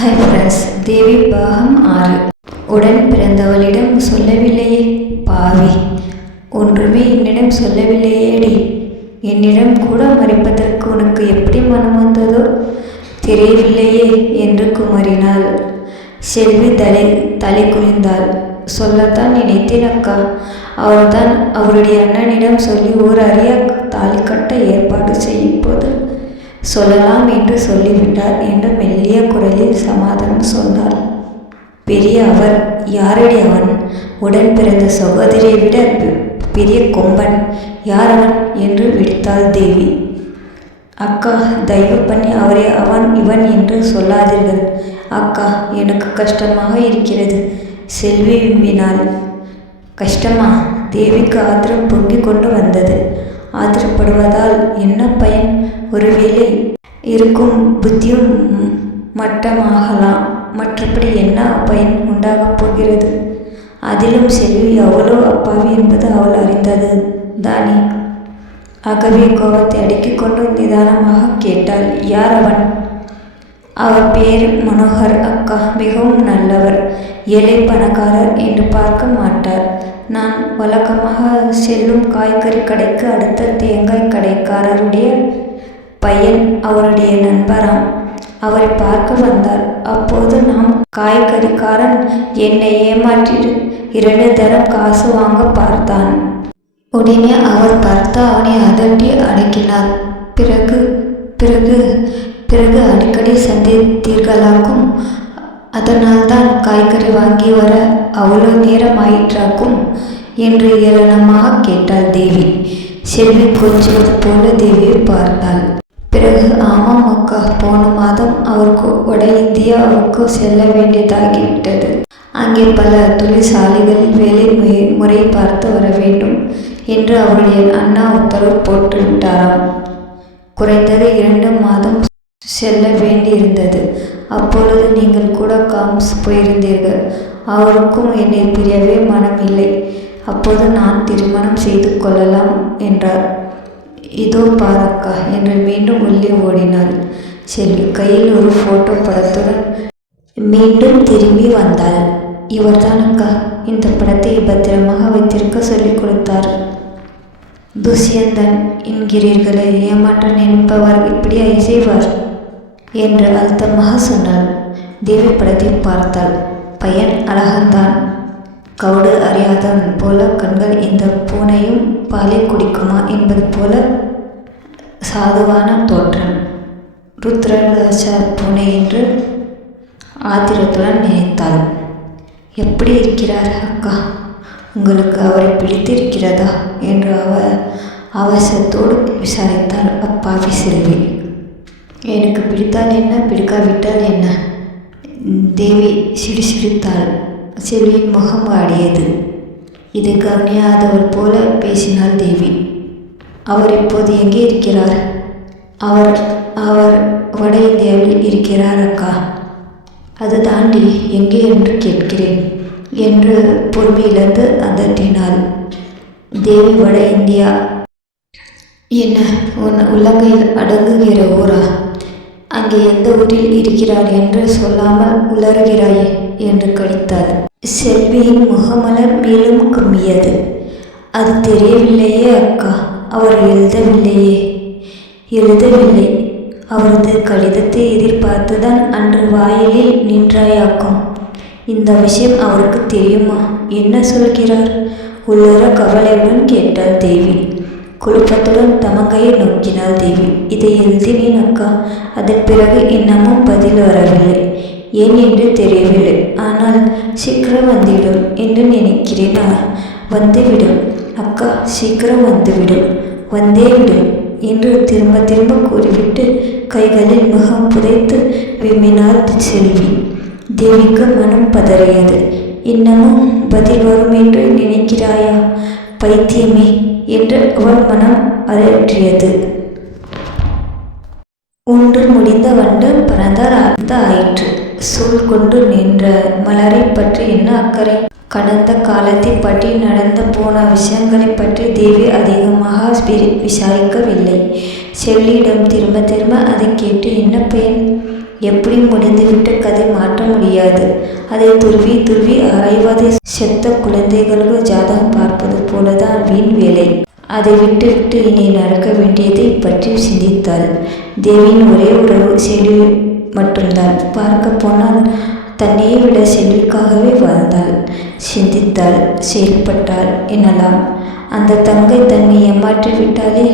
Hi friends தேவி பாகம் ஆறு. உடன் பிறந்தவளிடம் சொல்லவில்லையே பாவி. ஒன்றுமே என்னிடம் சொல்லவில்லையேடி. என்னிடம் கூட மறைப்பதற்கு உனக்கு எப்படி மனம் வந்ததோ தெரியவில்லையே என்று குமரினாள். செல்வி தலை தலை குனிந்தாள். சொல்லத்தான் நினைத்தேன் அக்கா. அவர்தான் அவருடைய அண்ணனிடம் சொல்லி ஓர் அரிய தாலி கட்ட ஏற்பாடு செய்யும் போது சொல்லலாம் என்று சொல்லிவிட்டார் என்று மெல்லிய குரலில் சமாதானம் சொன்னார். பெரிய அவர் யாரடி அவன்? உடன் பிறந்த சகோதரியை விட பெரிய கொம்பன் யார் அவன் என்று விடுத்தாள் தேவி. அக்கா தயவு பண்ணி அவரை அவன் இவன் என்று சொல்லாதீர்கள். அக்கா எனக்கு கஷ்டமாக இருக்கிறது. செல்வி விரும்பினாள். கஷ்டமா? தேவிக்கு ஆத்திரம் பொங்கிக் கொண்டு வந்தது. ஆத்திரப்படுவதால் என்ன பயன்? ஒருவேளை இருக்கும் புத்தியும் மட்டமாகலாம். மற்றபடி என்ன பயன் உண்டாகப் போகிறது? அதிலும் செல்வி அவ்வளோ அப்பாவி என்பது அவள் அறிந்தது. தானே? ஆகவே கோபத்தை அடக்கிக் கொண்டு நிதானமாக கேட்டாள். யார் அவன்? அவர் பேர் மனோகர் அக்கா. மிகவும் நல்லவர். ஏழை பணக்காரர் என்று பார்க்க மாட்டார். நான் வழக்கமாக செல்லும் காய்கறி கடைக்கு அடுத்த தேங்காய் கடைக்காரருடைய பையன் அவருடைய நண்பராம். அவரை பார்க்க வந்தார். அப்போது நாம் காய்கறிக்காரன் என்னை ஏமாற்றி இரண்டு தரம் காசு வாங்க பார்த்தான். உடனே அவர் பார்த்து அவனை அதட்டி அடக்கினார். பிறகு பிறகு பிறகு அடிக்கடி சந்தித்தீர்களாக்கும் அதனால்தான் காய்கறி வாங்கி வர அவ்வளோ நேரம் ஆயிற்றாக்கும் என்று ஏளனமாக கேட்டாள் தேவி. செல்வி கொஞ்சுவது போல தேவியை பார்த்தாள். பிறகு ஆமாம் அக்கா போன மாதம் அவருக்கு வட இந்தியாவுக்கு செல்ல வேண்டியதாகிவிட்டது. அங்கே பல தொழிற்சாலைகளில் வேலை முறை- பார்த்து வர வேண்டும் என்று அவருடைய அண்ணா உத்தரவு போட்டுவிட்டாராம். குறைந்தது இரண்டு மாதம் செல்ல வேண்டியிருந்தது. அப்பொழுது நீங்கள் கூட காம்ஸ் போயிருந்தீர்கள். அவருக்கும் என்னை பிரியவே மனம் இல்லை அப்போது நான் திருமணம் செய்து கொள்ளலாம் என்றார். இதோ பாரக்கா என்று மீண்டும் உள்ளே ஓடினாள். செல்வி கையில் ஒரு போட்டோ படத்துடன் மீண்டும் திரும்பி வந்தாள். இவர்தான் அக்கா இந்த படத்தை பத்திரமாக வைத்திருக்க சொல்லிக் கொடுத்தார். துஷ்யந்தன் என்கிறீர்களே ஏமாற்றம் நினைப்பவர் இப்படியா செய்வார். என்று அழுத்தமாக சொன்னாள். தேவி படத்தை பார்த்தாள். பையன் அழகந்தான். கவுடு அறியாதவன் போல கண்கள் இந்த பூனையும் பாலை குடிக்குமா என்பது போல சாதுவான தோற்றம். ருத்ரராஜ பூனை என்று ஆத்திரத்துடன் நினைத்தாள். எப்படி இருக்கிறார் அக்கா? உங்களுக்கு அவரை பிடித்திருக்கிறதா? என்று அவ அவசரத்தோடு விசாரித்தாள். அப்பாவி செல்வி எனக்கு பிடித்தால் என்ன பிடிக்காவிட்டால் என்ன? தேவி சிரிசிரித்தாள். செல்வியின் முகம் வாடியது இது கவனியாதவர் போல பேசினாள் தேவி. அவர் இப்போது எங்கே இருக்கிறார்? அவர் அவர் வட இந்தியாவில் இருக்கிறார் அக்கா. அது தாண்டி எங்கே என்று கேட்கிறேன் என்று பொறுமையிலிருந்து அதட்டினாள். தேவி வட இந்தியா என்ன உன் உலகையில் அடங்குகிற ஊரா? அங்கே எந்த ஊரில் இருக்கிறார் என்று சொல்லாமல் உளறுகிறாயே என்று கழித்தார் செல்வியின் முகமலர் மேலும் கும்மியது. அது தெரியவில்லையே அக்கா அவர் எழுதவில்லையே. எழுதவில்லை. அவரது கடிதத்தை எதிர்பார்த்துதான் அன்று வாயிலில் நின்றாயாக்கும். இந்த விஷயம் அவருக்கு தெரியுமா? என்ன சொல்கிறார்? உள்ளர கவலையுடன் கேட்டாள் தேவி. குழப்பத்துடன் தமங்கையை நோக்கினாள் தேவி. இதை எழுதினேன் அக்கா அதன் பிறகு இன்னமும் பதில் வரவில்லை. ஏன் என்று தெரியவில்லை. ஆனால் சீக்கிரம் வந்துவிடும் என்று நினைக்கிறேன் வந்துவிடும் அக்கா சீக்கிரம் வந்துவிடும் வந்தே விடும் என்று திரும்ப திரும்ப கூறிவிட்டு கைகளில் முகம் புதைத்து விம்மினார் செல்வி. தேவிக்கு மனம் பதறியது. இன்னமும் பதில் வரும் என்று நினைக்கிறாயா? பைத்தியமே! என்று அவள் மனம் அலற்றியது ஒன்று முடிந்த வண்டு பறந்தார் அந்த ஆயிற்று. சூழ் கொண்டு நின்ற மலரை பற்றி என்ன அக்கறை? கடந்த காலத்தை பற்றி நடந்து போன விஷயங்களை பற்றி தேவி அதிகமாக விசாரிக்கவில்லை. செல்லியிடம் திரும்ப திரும்ப அதை கேட்டு என்ன பயன் எப்படி முடிந்துவிட்ட கதை மாற்ற முடியாது. அதை துருவி துருவி ஆராய்வதை செத்த குழந்தைகளுக்கு ஜாதகம் பார்ப்பது போலதான் வீண் வேலை. அதை விட்டுவிட்டு இனி நடக்க வேண்டியதை பற்றி சிந்தித்தாள். தேவியின் ஒரே உறவு செல்வி மட்டும்தான். பார்க்க போனால் தன்னையை விட செல்விக்காகவே வாழ்ந்தாள். சிந்தித்தாள் செயல்பட்டாள் எனலாம். அந்த தங்கை தன்னை ஏமாற்றி விட்டாளே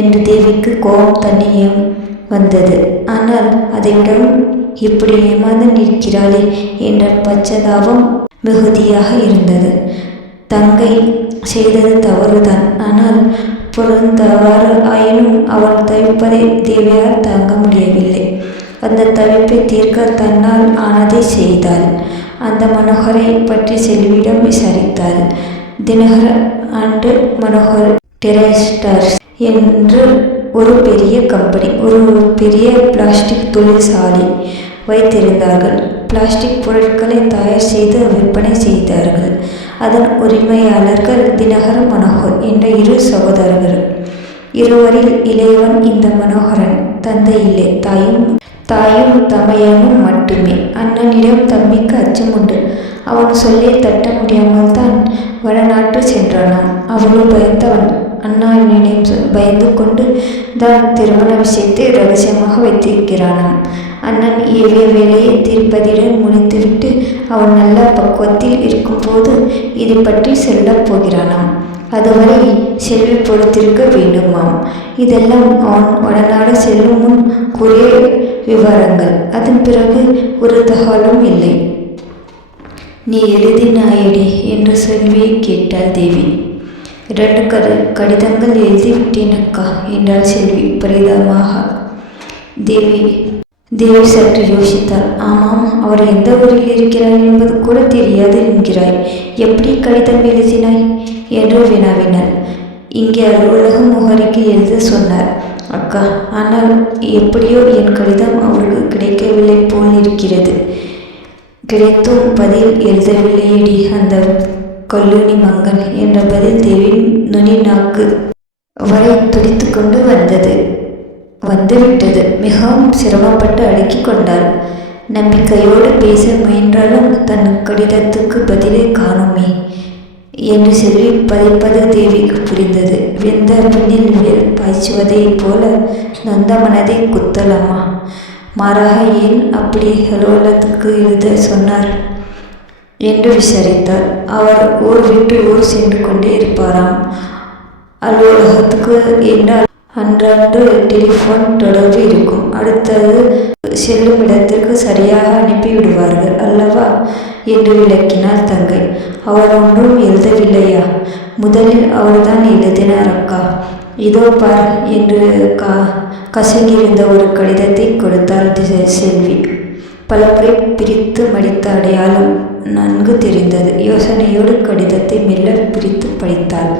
என்று தேவிக்கு கோபம் தன்னையும் வந்தது. ஆனால் அதைவிடவும் இப்படி ஏமாந்து நிற்கிறாளே என்ற பச்சதாபம் மிகுதியாக இருந்தது. தங்கை செய்தது தவறுதான். ஆனால் புறந்தவாறு ஆயினும் அவள் தவிப்பதை தேவையால் தாங்க முடியவில்லை. அந்த தவிப்பை தீர்க்க தன்னால் ஆனதை செய்தாள். அந்த மனோகரை பற்றி செல்வியிடம் விசாரித்தாள். தினகர ஆண்டு மனோகர் டெரஸ்டர்ஸ் என்று ஒரு பெரிய கம்பெனி ஒரு பெரிய பிளாஸ்டிக் தொழிற்சாலை வைத்திருந்தார்கள். பிளாஸ்டிக் பொருட்களை தயார் செய்து விற்பனை செய்தார்கள். அதன் உரிமையாளர்கள் தினகர் மனோகர் என்ற இரு சகோதரர்கள் இருவரில் இளையவன் இந்த மனோகரன் தந்தை இல்லை தாயும் தாயும் தமையனும் மட்டுமே. அண்ணனிடம் தம்பிக்கு அச்சமுண்டு அவன் சொல்லை தட்ட முடியாமல் தான் வடநாட்டு சென்றானாம். அவனும் பயந்தவன் அண்ணாவினிடம் பயந்து கொண்டு தான் திருமண விஷயத்தை ரகசியமாக வைத்திருக்கிறானாம். அண்ணன் ஏவிய வேலையை திருப்பதியுடன் முடித்துவிட்டு அவன் நல்ல பக்குவத்தில் இருக்கும்போது இது பற்றி செல்லப் போகிறானாம். அதுவரை செல்வி பொறுத்திருக்க வேண்டுமாம். இதெல்லாம் அவன் வடநாடு செல்லும் முன் கூறிய விவரங்கள். அதன் பிறகு ஒரு தகவலும் இல்லை. நீ எழுதினாயடி என்று செல்வியை கேட்டாள் தேவி. இரண்டு கரு கடிதங்கள் எழுதிவிட்டேனக்கா என்றாள் செல்வி பரிதாபமாக தேவி தேவி சற்று யோசித்தார் ஆமாம் அவர் எந்த ஊரில் இருக்கிறார் என்பது கூட தெரியாது என்கிறாய். எப்படி கடிதம் எழுதினாய்? என்று வினாவினார் இங்கே அலுவலக முகரிக்கு எழுத சொன்னார். அக்கா ஆனால் எப்படியோ என் கடிதம் அவருக்கு கிடைக்கவில்லை போல் இருக்கிறது. கிடைத்தும் பதில் எழுதவில்லையடி அந்த கொல்லுனி மங்கன் என்ற பதில் தேவின் நுனி நாக்கு வரை துடித்து கொண்டு வந்தது. வந்துவிட்டது. மிகவும் சிரமப்பட்டு அடக்கி கொண்டாள். நம்பிக்கையோடு பேச முயன்றாலும் தன் கடிதத்துக்கு பதிலை காணுமே என்று சொல்லி பதிப்பது தேவிக்கு புரிந்தது. வெந்த பின்னில் பாய்ச்சுவதைப் போல நொந்த மனதை குத்தலாமா மாறாக ஏன் அப்படி ஹலோலத்துக்கு எழுத சொன்னார்? என்று விசாரித்தார். அவர் ஊர் விட்டு ஊர் சென்று கொண்டே இருப்பாராம். அலுவலகத்துக்கு என்றால் அன்றன்று டெலிஃபோன் தொடர்பு இருக்கும். அடுத்தது செல்லும் இடத்திற்கு சரியாக அனுப்பிவிடுவார்கள் அல்லவா? என்று விளக்கினார் தங்கை. அவர் ஒன்றும் எழுதவில்லையா? முதலில் அவர்தான் எழுதினார் அக்கா. இதோ பார் என்று கா கசங்கியிருந்த ஒரு கடிதத்தை கொடுத்தார் செல்வி. பலமுறை பிரித்து மடித்த அடையாளம் நன்கு தெரிந்தது. யோசனையோடு கடிதத்தை மெல்ல பிரித்து படித்தாள்.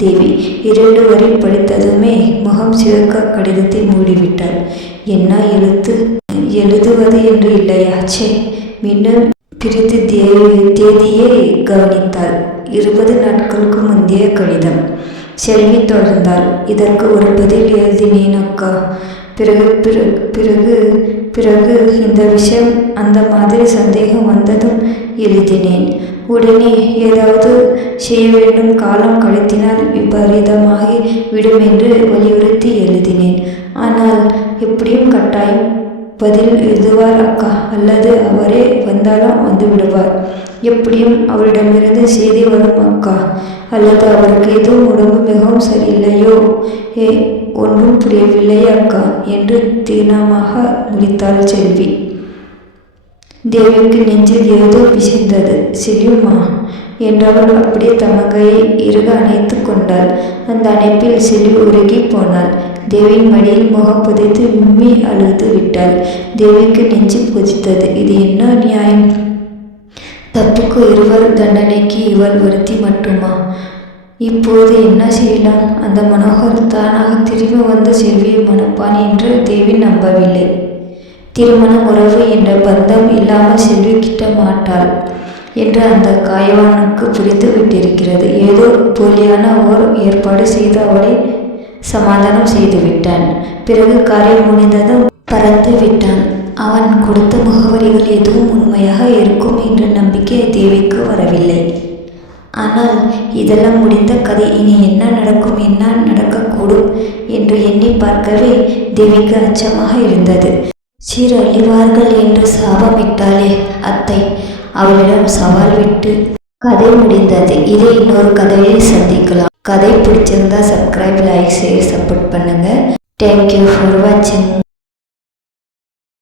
தேவி இரண்டு வரி படித்ததுமே முகம் சிவக்க கடிதத்தை மூடிவிட்டாள். என்ன எழுத்து? எழுதுவது என்று இல்லையாச்சே மீண்டும் பிரித்து தேதியை கவனித்தாள். இருபது நாட்களுக்கு முந்தைய கடிதம். செல்வி தொடர்ந்தாள். இதற்கு ஒரு பதில் எழுதினேன் அக்கா பிறகு பிறகு பிறகு இந்த விஷயம் அந்த மாதிரி சந்தேகம் வந்ததும் எழுதினேன். உடனே ஏதாவது செய்ய வேண்டும் காலம் கழித்தினால் விபரீதமாகி விடும் என்று வலியுறுத்தி எழுதினேன். ஆனால் எப்படியும் கட்டாயம் பதில் எழுதுவார் அக்கா அல்லது அவரே வந்தாலும் வந்து விடுவார். எப்படியும் அவரிடமிருந்து செய்தி வரும் அக்கா அல்லது அவருக்கு எதுவும் உடம்பு மிகவும் சரியில்லையோ ஏ ஒன்றும் புரியவில்லை அக்கா என்று தீனமாக முடித்தாள் செல்வி. தேவிக்கு நெஞ்சில் ஏதோ பிசைந்தது செல்யுமா என்றவள் அப்படியே தமங்கையை இறுக அணைத்து கொண்டாள். அந்த அணைப்பில் செல்வி உருகி போனாள். தேவியின் மடியில் முகம் புதைத்து உம்மி அழுது விட்டாள். தேவிக்கு நெஞ்சு புதித்தது இது என்ன நியாயம் தப்புக்கு இருவர் தண்டனைக்கு இவள் ஒருத்தி மட்டுமா? இப்போது என்ன செய்யலாம்? அந்த மனோகர் தானாக திரும்பி வந்து செல்வியை மணப்பான் என்று தேவி நம்பவில்லை. திருமண உறவு என்ற பந்தம் இல்லாமல் செல்வி கிட்ட மாட்டாள் என்று அந்த காயவானுக்கு புரிந்து விட்டிருக்கிறது. ஏதோ போலியான ஓர் ஏற்பாடு செய்து அவளை சமாதானம் செய்து விட்டான். பிறகு காரியம் முடிந்ததும் பறந்து விட்டான். அவன் கொடுத்த முகவரிகள் எதுவும் உண்மையாக இருக்கும் என்ற நம்பிக்கை தேவிக்கு வரவில்லை. ஆனால் இதெல்லாம் முடிந்த கதை. இனி என்ன நடக்கும் என்ன நடக்கக்கூடும் என்று எண்ணி பார்க்கவே தேவிக்கு அச்சமாக இருந்தது. சீரழிவார்கள் என்று சாபமிட்டாளே அத்தை அவளிடம் சவால் விட்டு கதை முடிந்தது. இதை இன்னொரு கதையை சந்திக்கலாம். கதை பிடிச்சிருந்தா சப்ஸ்கிரைப் லைக் ஷேர் சப்போர்ட் பண்ணுங்க. தேங்க்யூ ஃபார் வாட்சிங்